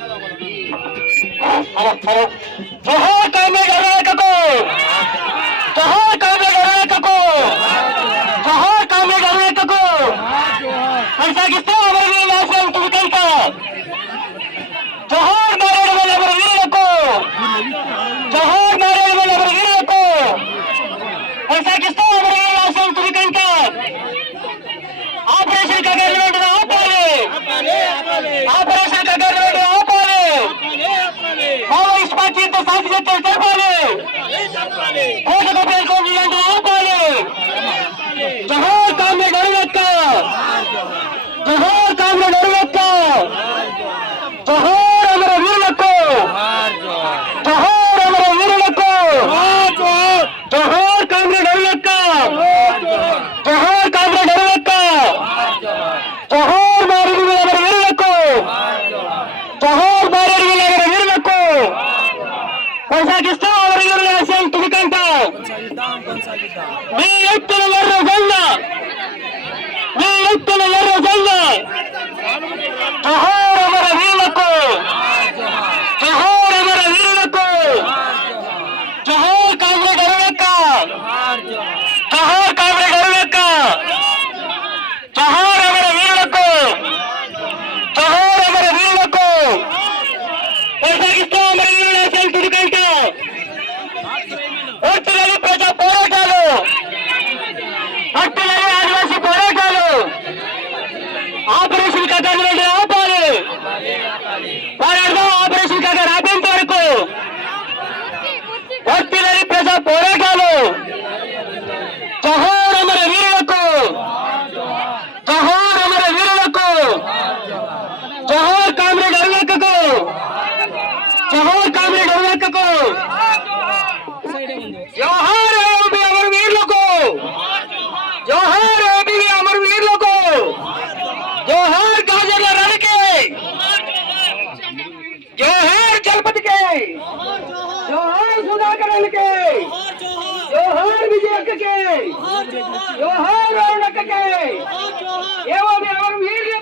जहाँ कामे को जहाँ कामे गराय को जहाँ कामे को ऐसा किसने हमारे लिए का जहाँ नारायण वाले बरवीर को जहाँ आप आ रहे आप आ रहे మావోయిస్ట్ పార్టీ సాక్షి జరపాలి కొనసాగిస్తాం అవరిగల రాజ్యం తుదికంటాం మీ ఎత్తుల ఎర్ర జెండ మీ ఎత్తుల ఎర్ర జెండ అహోరమర వీరులకు అహోరమర వీరులకు జహో కాంగ్రెస్ ಕಾಮ್ರೇಡ್ ಅರವೇಕಕು ಜೋಹರ್ ಕಾಮ್ರೇಡ್ ಅರವೇಕಕು ಜೋಹರ್ ಓಬಿ ಅಮರ ವೀರ್ಲಕು ಜೋಹರ್ ಓಬಿ ಅಮರ ವೀರ್ಲಕು ಜೋಹರ್ ಗಾಜಲ ರಣಕೆ ಜೋಹರ್ ಚಲಪತಿಗೆ ಜೋಹರ್ ಸುಧಾಕರ್ ಅಲ್ಲಿಗೆ ಜೋಹರ್ ವಿಜಯ ಅಕ್ಕಕ್ಕೆ ಜೋಹರ್ ಅರುಣಕ್ಕಕ್ಕೆ ಏವೋ ಅವರ ವೀರ್ಯ